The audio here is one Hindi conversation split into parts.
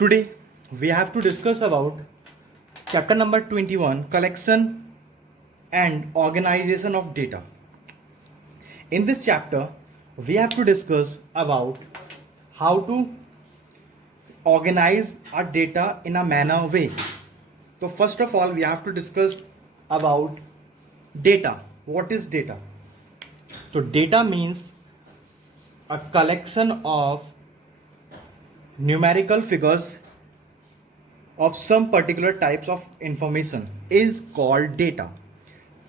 Today we have to discuss about chapter number 21, collection and organization of data. In this chapter we have to discuss about how to organize our data in a manner way. So first of all we have to discuss about data. What is data? So data means a collection of numerical figures of some particular types of information is called data.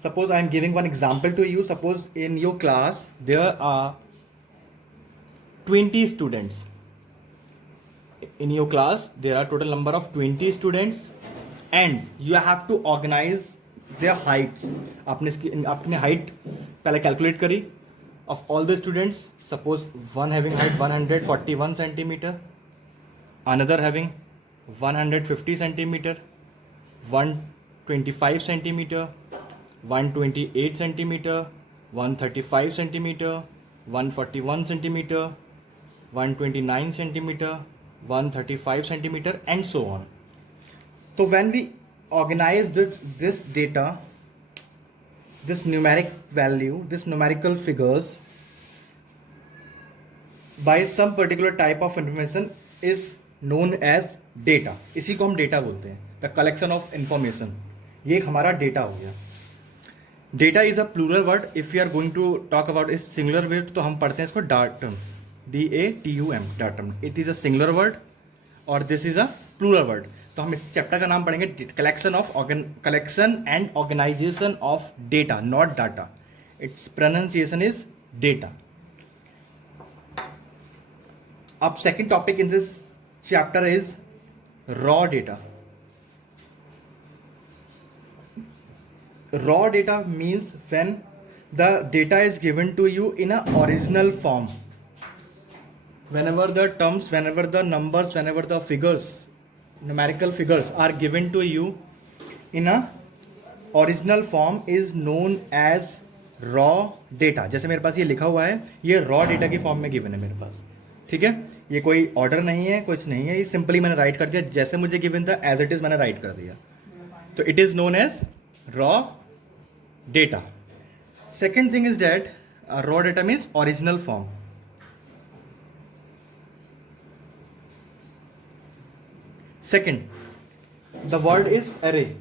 Suppose I am giving one example to you. Suppose in your class there are 20 students. In your class there are total number of 20 students and you have to organize their heights. अपने height पहले calculate करी of all the students. Suppose one having height 141 centimeter, another having 150 centimeter, 125 centimeter, 128 centimeter, 135 centimeter, 141 centimeter, 129 centimeter, 135 centimeter, and so on. So when we organize this data, this numeric value, this numerical figures by some particular type of information is known as data. इसी को हम data बोलते हैं. The collection of information. ये हमारा data हो गया. Data is a plural word. If we are going to talk about its singular word तो हम पढ़ते हैं इसको datum. D-A-T-U-M. datum. It is a singular word और this is a plural word. तो हम इस चैप्टर का नाम पढ़ेंगे collection and organization of data, not data. Its pronunciation is data. Up second topic in this chapter is raw data. Raw data means when the data is given to you in a original form. Whenever the terms, whenever the numbers, whenever the figures, numerical figures are given to you in a original form is known as raw data. जैसे मेरे पास ये लिखा हुआ है, ये raw data की फॉर्म में गिवन है मेरे पास. ठीक है, ये कोई ऑर्डर नहीं है, कुछ नहीं है, ये सिंपली मैंने राइट कर दिया जैसे मुझे गिवन था, एज इट इज मैंने राइट कर दिया. तो it is known as raw data. Second thing is that raw data means original form. Second, the word is array.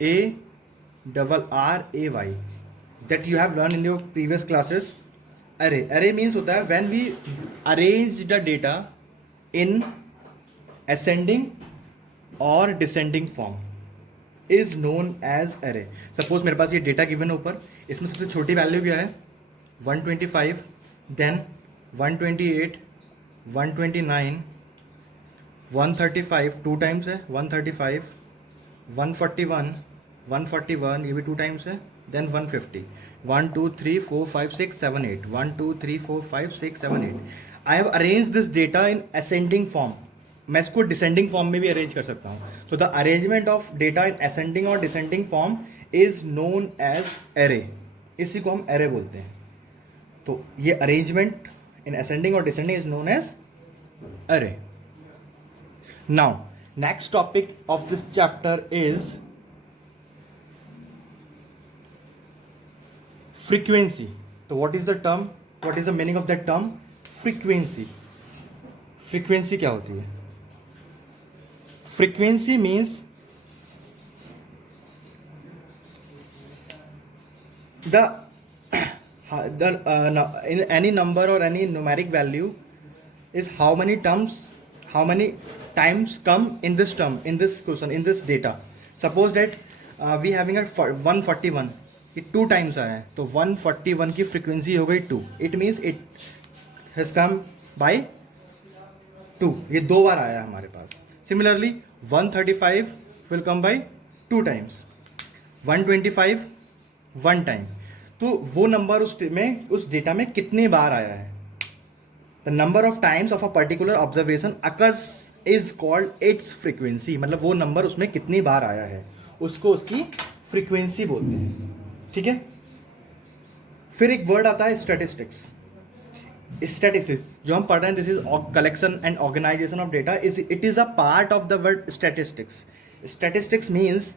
ARRAY that you have learned in your previous classes. Array means होता है when we arrange the data in ascending or descending form is known as array. Suppose मेरे पास ये डेटा गिवन है ऊपर, इसमें सबसे छोटी वैल्यू क्या है 125, then 128, 129, 135 टू टाइम्स है, 135, 141, 141 ये भी टू टाइम्स है, then 150, 1 2 3 4 5 6 7 8, 1 2 3 4 5 6 7 8. I have arranged this data in ascending form. मैं इसको डिसेंडिंग फॉर्म में भी अरेंज कर सकता हूँ. तो the arrangement of data in ascending और descending form is known as array. इसी को हम एरे बोलते हैं. तो ये अरेंजमेंट इन असेंडिंग और descending is known as array. Now next topic of this chapter is frequency. So what is the term, what is the meaning of that term? Frequency. Frequency क्या होती है? Frequency means in any number or any numeric value is how many terms, how many times come in this term, in this question, in this data. Suppose that we having a 141, ये टू टाइम्स आया है, तो 141 की फ्रीक्वेंसी हो गई 2. It means it has come by 2. ये दो बार आया है हमारे पास. Similarly 135 will come by 2 times, 125 1 time. तो वो नंबर उस डेटा में कितने बार आया है, the number of times of a particular observation occurs is called its frequency. मतलब वो नंबर उसमें कितनी बार आया है उसको उसकी फ्रीक्वेंसी बोलते हैं. ठीक है. फिर एक वर्ड आता है स्टैटिस्टिक्स. स्टैटिस्टिक्स जो हम पढ़ रहे हैं, this is collection and organization of data, it is a part of the word statistics. Statistics means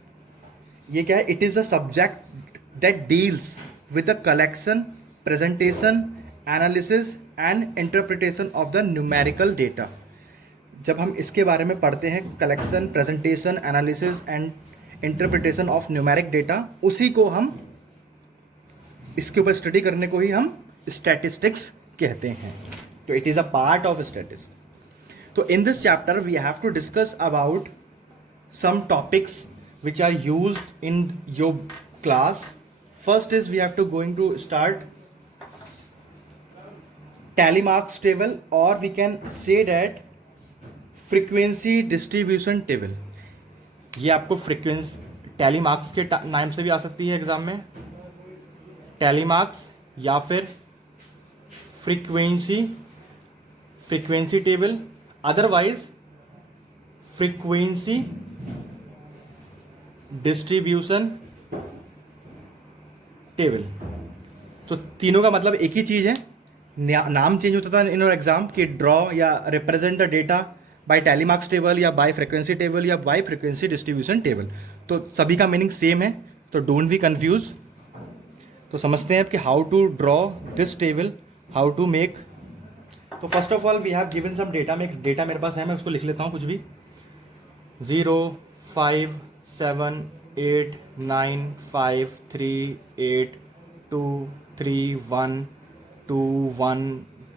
ये क्या है, it is a subject that deals with the collection, presentation, analysis and interpretation of the numerical data. जब हम इसके बारे में पढ़ते हैं, collection, presentation, analysis and interpretation of numeric data, उसी को हम, इसके ऊपर स्टडी करने को ही हम स्टैटिस्टिक्स कहते हैं. तो it is a part of statistics. तो in this chapter we have to discuss about some topics which are used in your class. First is we have to going to start tally marks table, or we can say that frequency distribution table. ये आपको फ्रीक्वेंसी टैली मार्क्स के नाम से भी आ सकती है एग्जाम में, टैली मार्क्स या फिर frequency table, otherwise frequency distribution table. तो तीनों का मतलब एक ही चीज़ है, नाम चेंज होता था इन एग्जाम कि ड्रॉ या represent the data bye tally marks table या बाय फ्रीक्वेंसी टेबल या बाय फ्रीक्वेंसी डिस्ट्रीब्यूशन टेबल. तो सभी का मीनिंग सेम है, तो डोंट बी कंफ्यूज. तो समझते हैं कि how to draw this table, how to make. तो first of all we have given some data. में डेटा मेरे पास है, मैं उसको लिख लेता हूँ कुछ भी. 0 5 7 8 9 5 3 8 2 3 1 2 1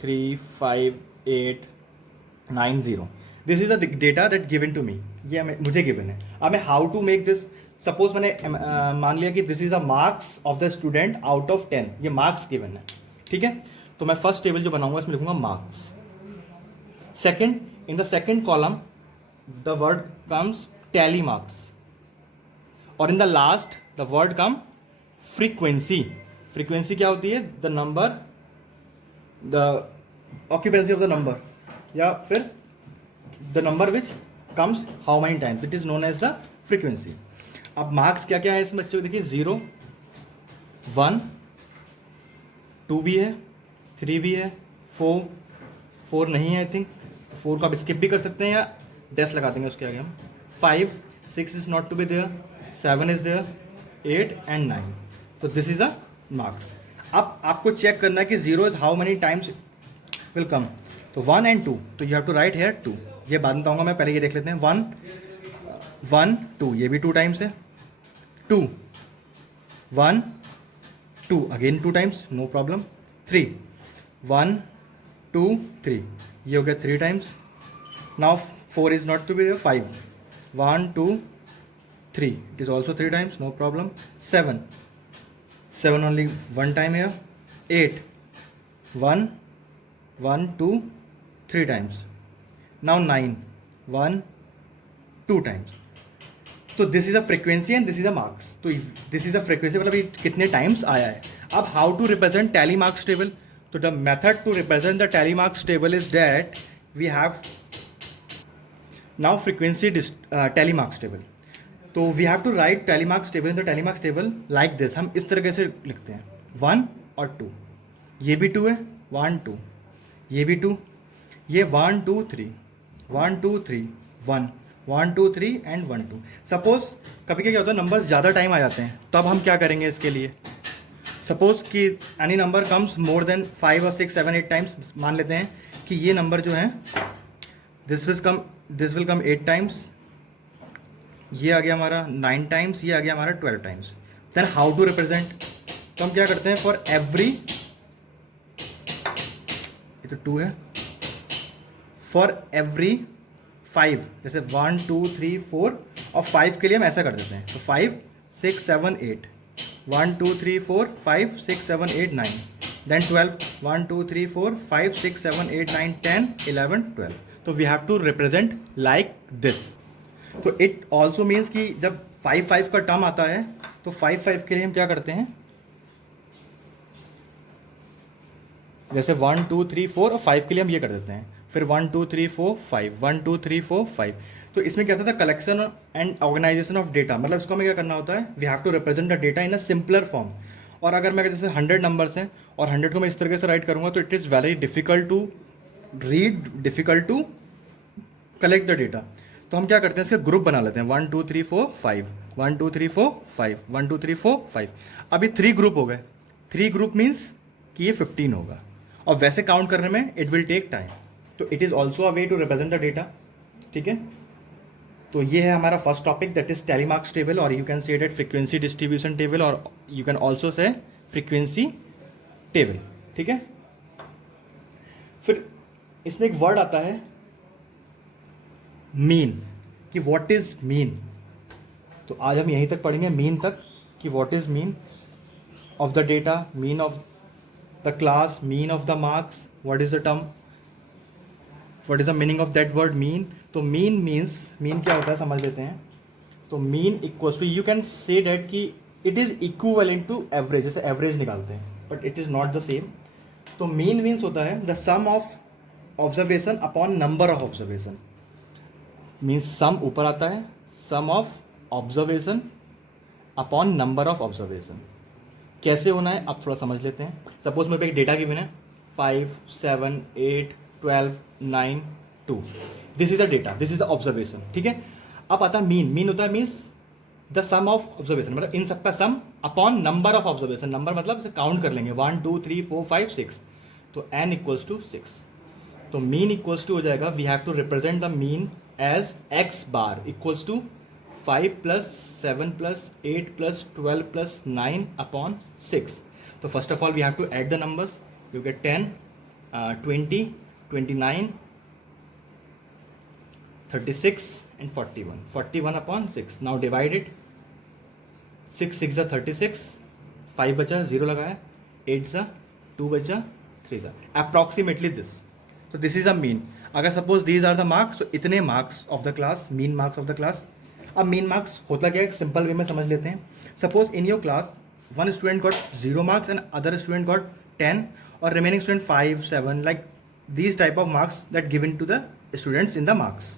3 5 8 9 0. This is the data that given to me. ये मुझे गिवन है. अब मैं how to make this, suppose मैंने मान लिया कि this is the marks of the student out of 10. ये मार्क्स गिवन है, ठीक है. तो मैं फर्स्ट टेबल जो बनाऊंगा इसमें लिखूंगा marks. Second, in the second column the word comes tally marks, और in the last the word come frequency. Frequency क्या होती है? The number, the occupancy of the number, या फिर the number which comes how many times, it is known as the frequency. अब मार्क्स क्या क्या है इसमें बच्चों, देखिए 0 1 2 भी है, 3 भी है, 4 नहीं है आई थिंक, 4 को आप स्किप भी कर सकते हैं या डैश लगा देंगे उसके आगे हम. 5 6 is not to be there, 7 is there, 8 and 9. तो दिस इज अ मार्क्स. अब आपको चेक करना है कि 0 is how many times will come. तो 1 एंड 2, तो you have to write here 2. ये बाद में बताऊंगा मैं, पहले ये देख लेते हैं. 1 2, ये भी 2 टाइम्स है. 2 1 2 अगेन 2 टाइम्स, नो प्रॉब्लम. 3 1 2 3, ये हो गया 3 times. Now 4 is not to be there. 5 1 2 3, it is also 3 times, no problem. 7 only 1 time here. 8 1 1 2 3 times. Now 9 1 2 times. तो this is a frequency and this is a marks. तो दिस इज अ फ्रीक्वेंसी मतलब ये कितने टाइम्स आया है. अब how to represent tally marks table. तो the method to represent the tally marks table is that we have now frequency tally marks table. तो we have to write tally marks table in the tally marks table like this. हम इस तरीके से लिखते हैं 1 और 2, ये भी 2 है, 1 2, ये भी 2, ये 1 2 3 1 2 3 1 1 2 3 एंड 1 2. सपोज कभी क्या होता है नंबर ज़्यादा टाइम आ जाते हैं, तब हम क्या करेंगे इसके लिए. सपोज कि any number comes more than 5 और 6 7 8 टाइम्स. मान लेते हैं कि ये नंबर जो है दिस विल कम 8 टाइम्स, ये आ गया हमारा 9 टाइम्स, ये आ गया हमारा 12 times. Then how to represent. तो हम क्या करते हैं, फॉर एवरी, ये तो 2 है, फॉर एवरी 5, जैसे 1 2 3 4 और 5 के लिए हम ऐसा कर देते हैं. तो 5 6 7 8, 1 2 3 4 5 6 7 8 9, देन 12 1 2 3 4 5 6 7 8 9 10 11 12. तो we have to represent like this. तो इट ऑल्सो मीन्स कि जब 5 5 का टर्म आता है तो 5 5 के लिए हम क्या करते हैं, जैसे 1 2 3 4 और 5 के लिए हम ये कर देते हैं. फिर 1 2 3 4 5 1 2 3 4 5. तो इसमें क्या था collection and organization of data. मतलब इसको हमें क्या करना होता है, we have to represent the data in a simpler form. और अगर मैं जैसे 100 नंबर्स हैं और 100 को मैं इस तरीके से राइट करूँगा तो it is very difficult to read, difficult to collect the data. तो हम क्या करते हैं, इसके ग्रुप बना लेते हैं, 1 2 3 4 5, 1 2 3 4 5, 1 2 3 4 5। अभी 3 ग्रुप हो गए। 3 ग्रुप मीन्स कि ये 15 होगा, और वैसे काउंट करने में इट विल टेक टाइम। तो it is also a way to represent the data. ठीक है, तो ये है हमारा first topic, that is tally marks table, और you can say that frequency distribution table, और you can also say frequency table. ठीक है, फिर इसमें एक वर्ड आता है मीन, कि व्हाट इज मीन। तो आज हम यहीं तक पढ़ेंगे, मीन तक, कि what is mean of the data, mean of the class, mean of the marks, what is the term, what is the meaning of that word mean. तो मीन मीन्स, मीन क्या होता है समझ लेते हैं। तो mean equals to, you can say that कि it is equivalent to average, जैसे एवरेज निकालते हैं, but it is not the same. तो मीन मीन्स होता है the sum of observation upon number of observation. Means sum ऊपर आता है, sum of observation upon number of observation. कैसे होना है आप थोड़ा समझ लेते हैं। सपोज मेरे पे एक डेटा गिवन है 5 7 8 12 9 2, this is a data, this is a observation. ठीक है, अब आता है मीन। मीन होता है means the sum of observation, मतलब इन सबका sum upon number of observation. Number मतलब इसे काउंट कर लेंगे 1 2 3 4 5 6, तो n इक्वल्स टू 6। तो मीन इक्वल्स टू हो जाएगा, we have to represent the mean as x bar equals to 5 plus 7 plus 8 plus 12 plus 9 upon 6। तो first of all we have to add the numbers, you get 10 20 29 36 and 41, 41 upon 6। now divide it, 6 6 जा 36, 5 बचा 0 लगाया, 8 जा 2 बचा 3 जा, अप्रॉक्सीमेटली दिस। तो दिस इज अ मीन। अगर suppose these are the marks, तो इतने marks of the class, mean marks of the class. अब मीन मार्क्स होता क्या है, सिंपल वे में समझ लेते हैं। Suppose in your class one student got 0 marks and other student got 10, और remaining student 5 7, like these type of marks that given to the students in the marks.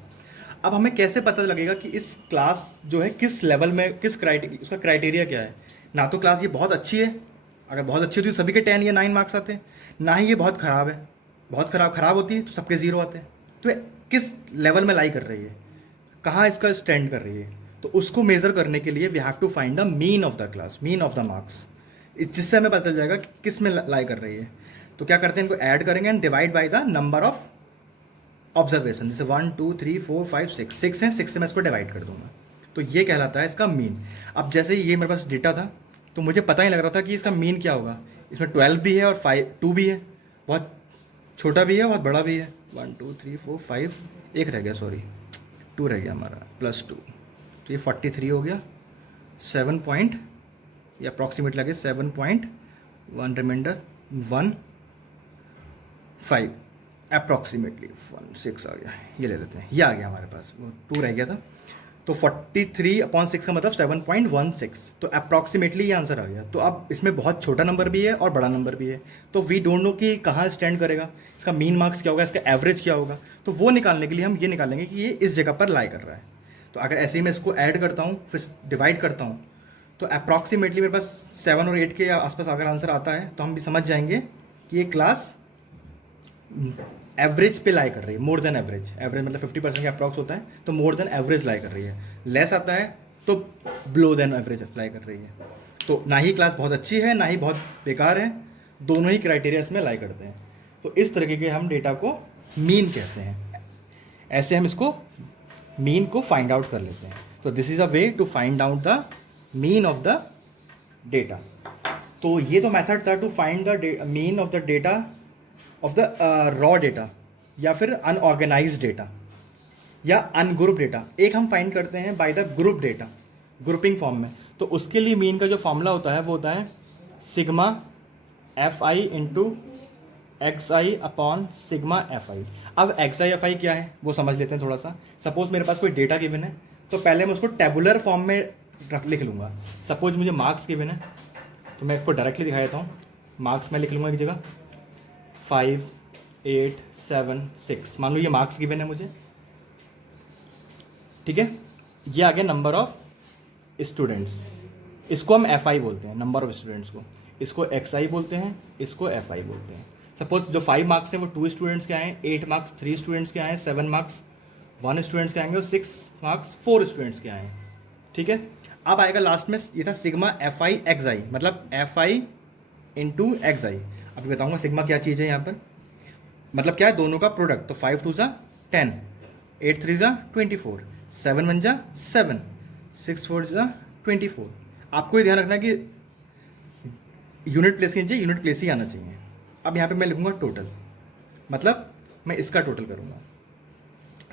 अब हमें कैसे पता लगेगा कि इस क्लास जो है किस लेवल में, किस क्राइटेरिया, उसका क्राइटेरिया क्या है। ना तो क्लास ये बहुत अच्छी है, अगर बहुत अच्छी होती तो सभी के 10 या 9 मार्क्स आते हैं, ना ही ये बहुत ख़राब है, बहुत खराब होती है तो सबके 0 आते हैं। तो ये किस लेवल में लाई कर रही है, कहाँ इसका स्टैंड कर रही है, तो उसको मेज़र करने के लिए we have to find the mean of the class, mean of the marks, जिससे हमें पता चल जाएगा कि किस में लाई कर रही है। तो क्या करते हैं, इनको ऐड करेंगे and divide by the number of observation. जैसे 1 2 3 4 5 6, 6 है, 6 से मैं इसको डिवाइड कर दूंगा, तो ये कहलाता है इसका मीन। अब जैसे ये मेरे पास डेटा था, तो मुझे पता ही लग रहा था कि इसका मीन क्या होगा। इसमें 12 भी है और 2 भी है, बहुत छोटा भी है बहुत बड़ा भी है। 1 2 3 4 5, एक रह गया, सॉरी 2 रह गया हमारा, प्लस 2, तो ये 43 हो गया। 7 पॉइंट, या अप्रॉक्सीमेट लगे 7.1, रिमाइंडर 1 5, अप्रॉक्सीमेटली 1 6 आ गया। ये ले लेते हैं, ये आ गया हमारे पास, वो 2 रह गया था। तो 43/6 का मतलब 7.16, तो अप्रॉक्सीमेटली ये आंसर आ गया। तो अब इसमें बहुत छोटा नंबर भी है और बड़ा नंबर भी है, तो वी डोंट नो कि कहाँ स्टैंड करेगा, इसका मीन मार्क्स क्या होगा, इसका एवरेज क्या होगा। तो वो निकालने के लिए हम ये निकालेंगे कि ये इस जगह पर लाई कर रहा है। तो अगर ऐसे ही मैं इसको ऐड करता हूँ फिर डिवाइड करता हूँ, तो अप्रॉक्सीमेटली मेरे पास 7 और 8 के आसपास अगर आंसर आता है, तो हम भी समझ जाएंगे कि ये क्लास एवरेज पे लाई कर रही है, मोर देन एवरेज। एवरेज मतलब 50% का अप्रॉक्स होता है, तो मोर देन एवरेज लाई कर रही है। लेस आता है तो बिलो देन एवरेज लाई कर रही है। तो ना ही क्लास बहुत अच्छी है ना ही बहुत बेकार है, दोनों ही क्राइटेरिया इसमें लाई करते हैं। तो इस तरीके के हम डेटा को मीन कहते हैं। ऐसे हम इसको मीन को फाइंड आउट कर लेते हैं। तो this is a way to find out the mean of the data. तो ये तो मेथड था to find the mean of the data of the raw data, या फिर अनऑर्गेनाइज डेटा या अनग्रुप डेटा। एक हम फाइंड करते हैं by the group data, grouping form में। तो उसके लिए मीन का जो फॉर्मूला होता है वो होता है sigma f i into x i upon sigma f आई। अब एक्स आई एफ आई क्या है वो समझ लेते हैं थोड़ा सा। सपोज मेरे पास कोई डेटा गिवन है, तो पहले मैं उसको टेबुलर फॉर्म में लिख लूँगा। सपोज मुझे मार्क्स गिवन है, तो मैं इसको डायरेक्टली दिखा देता हूँ। मार्क्स में लिख लूँगा एक जगह 5 8 7 6, मान लो ये मार्क्स गिवन है मुझे, ठीक है। ये आ गया नंबर ऑफ स्टूडेंट्स, इसको हम एफ आई बोलते हैं, नंबर ऑफ स्टूडेंट्स को। इसको एक्स आई बोलते हैं, इसको एफ आई बोलते हैं। सपोज जो 5 मार्क्स हैं वो 2 स्टूडेंट्स के आए, 8 मार्क्स 3 स्टूडेंट्स के आए, 7 मार्क्स 1 स्टूडेंट्स के आएंगे और 6 मार्क्स 4 स्टूडेंट्स के आए। ठीक है, अब आएगा लास्ट में, ये था सिग्मा एफ आई एक्स आई, मतलब एफ आई इंटू एक्स आई। अभी बताऊंगा सिग्मा क्या चीज़ है यहाँ पर, मतलब क्या है, दोनों का प्रोडक्ट। तो 5 2 ज़ा 10, 8 3 ज़ा 24, 7 1 ज़ा 7, 6 4 ज़ा 24। आपको ये ध्यान रखना है कि यूनिट प्लेस के नीचे यूनिट प्लेस ही आना चाहिए। अब यहाँ पे मैं लिखूंगा टोटल, मतलब मैं इसका टोटल करूंगा।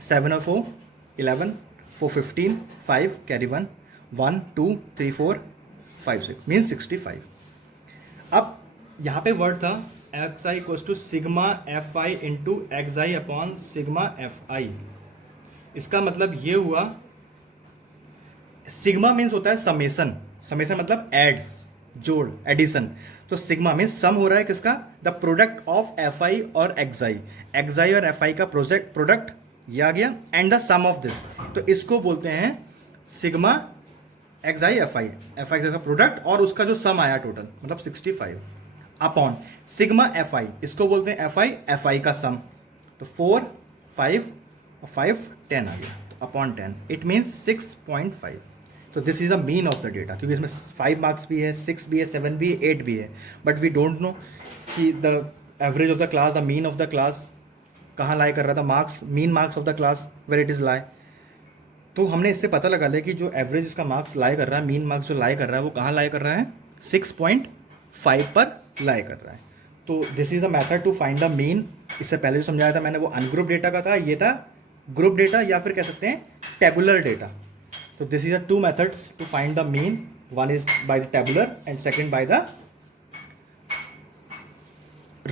7 और 4 11, 4 15, 5 कैरी 1, 1 2 3 4 5 6 मीन्स 65। अब यहाँ पे वर्ड था x i equals to sigma f i into x i upon sigma f i. इसका मतलब ये हुआ, सिग्मा मीन्स होता है समेसन, समेसन मतलब ऐड, जोड़, एडिशन। तो सिग्मा मीन्स सम हो रहा है किसका, the product of f i और एक्स आई, एक्स आई और एफ आई का प्रोडक्ट ये आ गया, and the sum of this. तो इसको बोलते हैं sigma x i f i, f i का प्रोडक्ट और उसका जो सम आया टोटल, मतलब 65 अपॉन सिग्मा एफ आई, इसको बोलते हैं एफ आई का सम। तो 4 5 और 5 10 आ गया, तो अपॉन 10, इट मीन्स 6.5। तो this is a mean of the data, क्योंकि इसमें 5 मार्क्स भी है, 6 भी है, 7 भी है, 8 भी है, बट वी डोंट नो कि the average of the class, the mean of the class कहाँ लाई कर रहा था, marks, mean marks of the class where it is lie. तो हमने इससे पता लगा लिया कि जो एवरेज इसका मार्क्स लाई कर रहा है, मीन मार्क्स जो लाई कर रहा है वो कहाँ लाई कर रहा है, 6.5 पर लाई कर रहा है। तो this is a method to find the mean. इससे पहले जो समझाया था मैंने वो अनग्रुप डेटा का था, ये था ग्रुप डेटा या फिर कह सकते हैं tabular data. So this is the two methods to find the mean. One is by the tabular and second by the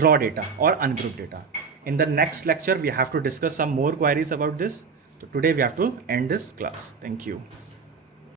raw data or ungrouped data. In the next lecture, we have to discuss some more queries about this. So today we have to end this class. Thank you.